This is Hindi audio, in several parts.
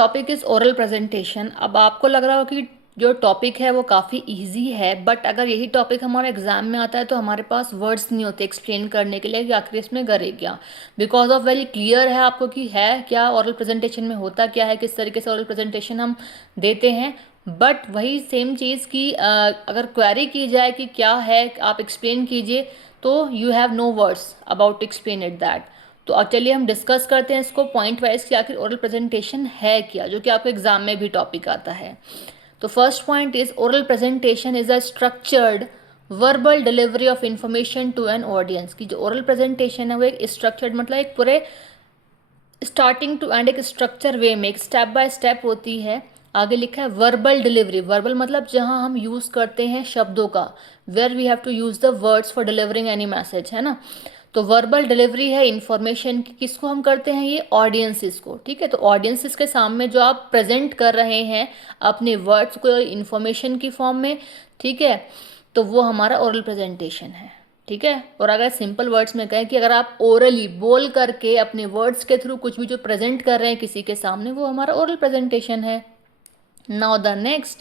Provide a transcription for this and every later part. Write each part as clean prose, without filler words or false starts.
Topic is oral presentation. अब आपको लग रहा हो कि जो टॉपिक है वो काफ़ी इजी है, बट अगर यही टॉपिक हमारे एग्जाम में आता है तो हमारे पास वर्ड्स नहीं होते एक्सप्लेन करने के लिए कि आखिर इसमें करे क्या। बिकॉज ऑफ वेरी क्लियर है आपको कि है क्या ओरल प्रेजेंटेशन में होता क्या है, किस तरीके से ओरल प्रेजेंटेशन हम देते हैं। बट वही सेम चीज़ की अगर क्वेरी की जाए कि क्या है आप एक्सप्लेन कीजिए, तो you have no words about explain it that. तो अब चलिए हम डिस्कस करते हैं इसको पॉइंट वाइज कि आखिर ओरल प्रेजेंटेशन है क्या, जो कि आपको एग्जाम में भी टॉपिक आता है। तो first point is oral presentation is a structured verbal delivery of information to an audience. की जो ओरल प्रेजेंटेशन है वो एक स्ट्रक्चर्ड मतलब एक पूरे स्टार्टिंग टू एंड एक स्ट्रक्चर वे में एक स्टेप बाय स्टेप होती है। आगे लिखा है वर्बल डिलीवरी। वर्बल मतलब जहां हम यूज करते हैं शब्दों का, where we have to use the words for delivering any message, है ना। तो वर्बल डिलीवरी है इंफॉर्मेशन की, किसको हम करते हैं, ये ऑडियंसिस को। ठीक है, तो ऑडियंसिस के सामने जो आप प्रेजेंट कर रहे हैं अपने वर्ड्स को इंफॉर्मेशन की फॉर्म में, ठीक है, तो वो हमारा ओरल प्रेजेंटेशन है। ठीक है, और अगर सिंपल वर्ड्स में कहें कि अगर आप ओरली बोल करके अपने वर्ड्स के थ्रू कुछ भी जो प्रेजेंट कर रहे हैं किसी के सामने, वो हमारा ओरल प्रेजेंटेशन है। Now the next,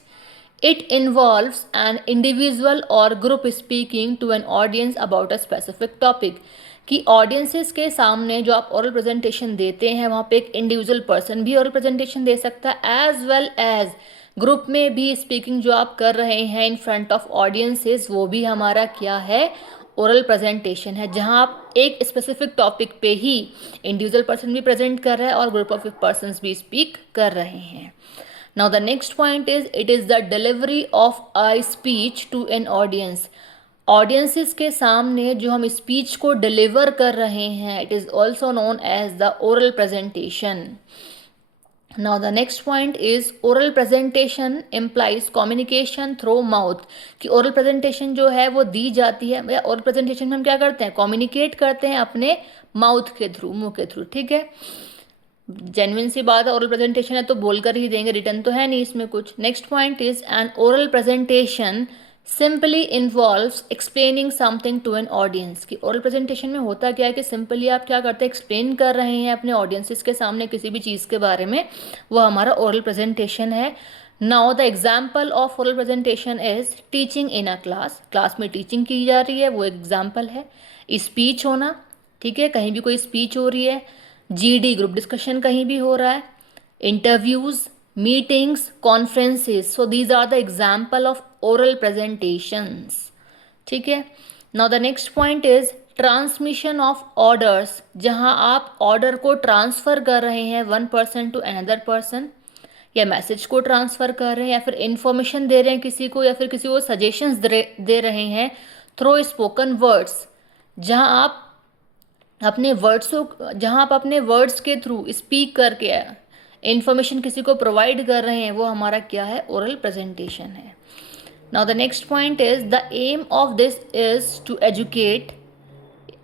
it involves an individual or group speaking to an audience about a specific topic। कि ऑडियंसेस के सामने जो आप ओरल प्रेजेंटेशन देते हैं वहाँ पे एक इंडिविजुअल पर्सन भी ओरल प्रेजेंटेशन दे सकता है, एज वेल एज ग्रुप में भी स्पीकिंग जो आप कर रहे हैं इन फ्रंट ऑफ ऑडियंसेस, वो भी हमारा क्या है, ओरल प्रेजेंटेशन है। जहाँ आप एक स्पेसिफिक टॉपिक पे ही इंडिविजुअल पर्सन भी प्रेजेंट कर रहा है और ग्रुप ऑफ पर्सन्स भी स्पीक कर रहे हैं। Now the next point is it is the delivery of a speech to an audience। Audiences के सामने जो हम स्पीच को डिलीवर कर रहे हैं, it is also known as the oral presentation. Now the next point is oral presentation implies communication through mouth। कि oral presentation जो है वो दी जाती है, या oral presentation में हम क्या करते हैं, communicate करते हैं अपने माउथ के थ्रू, मुंह के थ्रू। ठीक है, जेन्युइन सी बात है, ओरल प्रेजेंटेशन है तो बोलकर ही देंगे, रिटर्न तो है नहीं इसमें कुछ। Next point is an oral presentation simply involves explaining something to an audience. की ओरल प्रेजेंटेशन में होता क्या है कि सिंपली आप क्या करते हैं, एक्सप्लेन कर रहे हैं अपने ऑडियंसेस के सामने किसी भी चीज़ के बारे में, वो हमारा ओरल प्रेजेंटेशन है। Now the example of oral presentation is teaching in a class. Class में टीचिंग की जा रही है, वो एग्जाम्पल है। स्पीच होना, ठीक है, कहीं भी कोई स्पीच हो रही है। जीडी ग्रुप डिस्कशन कहीं भी हो रहा है। Interviews, meetings, conferences, so these are the example of oral presentations. ठीक है, now the next point is transmission of orders. जहां आप ऑर्डर को ट्रांसफर कर रहे हैं one person to another person, या मैसेज को ट्रांसफर कर रहे हैं, या फिर इंफॉर्मेशन दे रहे हैं किसी को, या फिर किसी को सजेशंस दे रहे हैं थ्रू स्पोकन वर्ड्स। जहां आप अपने वर्ड्स के थ्रू स्पीक करके इंफॉर्मेशन किसी को प्रोवाइड कर रहे हैं, वो हमारा क्या है, ओरल प्रेजेंटेशन है। Now the next point is the aim of this is to educate.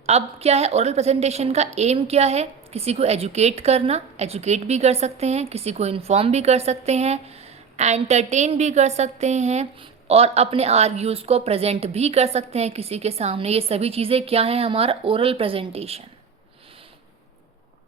अब क्या है, ओरल प्रेजेंटेशन का एम क्या है, किसी को एजुकेट करना, एजुकेट भी कर सकते हैं, किसी को इन्फॉर्म भी कर सकते हैं, एंटरटेन भी कर सकते हैं, और अपने आर्ग्यूज़ को प्रेजेंट भी कर सकते हैं किसी के सामने। ये सभी चीज़ें क्या हैं, हमारा ओरल प्रेजेंटेशन।